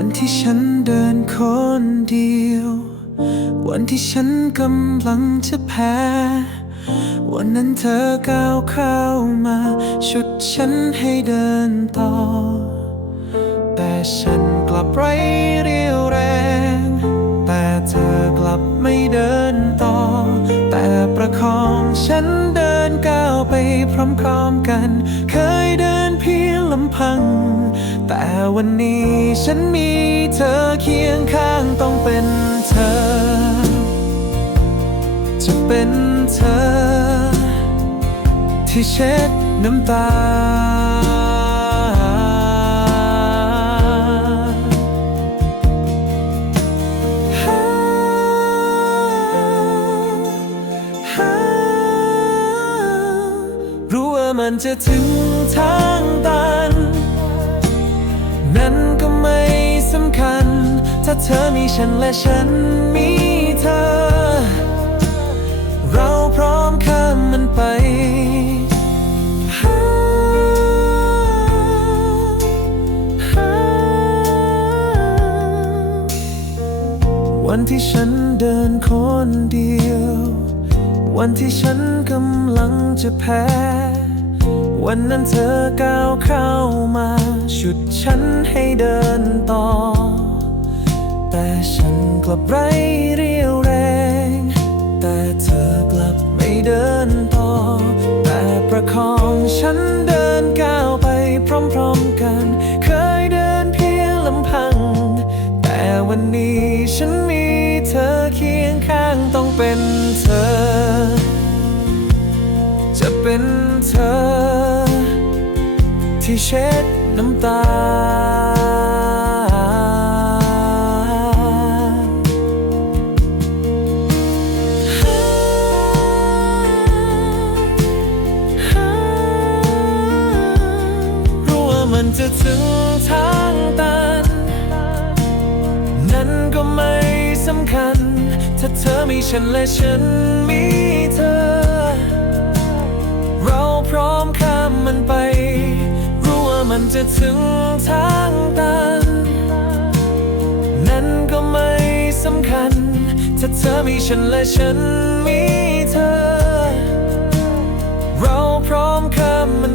วันที่ฉันเดินคนเดียว วันที่ฉันกำลังจะแพ้ วันนั้นเธอก้าวเข้ามา ชุดฉันให้เดินต่อ แต่ฉันกลับไร้เรียวแรง แต่เธอกลับไม่เดินต่อ แต่ประคองฉันเดินก้าวไปพร้อมๆกัน เคยเดินเพียงลำพัง แต่วันนี้ฉันมีเธอเคียงข้างต้องเป็นเธอ จะเป็นเธอ ที่เช็ดน้ำตา รู้ว่ามันจะถึงทางตัน นั่นก็ไม่สำคัญ ถ้าเธอมีฉันและฉันมีเธอ เราพร้อมข้ามมันไปวันที่ฉันเดินคนเดียว วันที่ฉันกำลังจะแพ้ วันนั้นเธอก้าวเข้ามาชุดฉันให้เดินต่อ แต่ฉันกลับไร้เรี่ยวแรง แต่เธอกลับไม่เดินต่อ แต่ประคองฉันเดินก้าวไปพร้อมๆกัน เคยเดินเพียงลำพัง แต่วันนี้ฉันมีเธอเคียงข้างต้องเป็นเธอ จะเป็นเธอ ที่เช็ดน้ำตา รู้ว่ามันจะถึงทางตัน นั่นก็ไม่สำคัญ ถ้าเธอมีฉันและฉันมีเธอ จะถึงทางตันนั้นก็ไม่สำคัญ ถ้าเธอมีฉันและฉันมีเธอ เราพร้อมข้ามมัน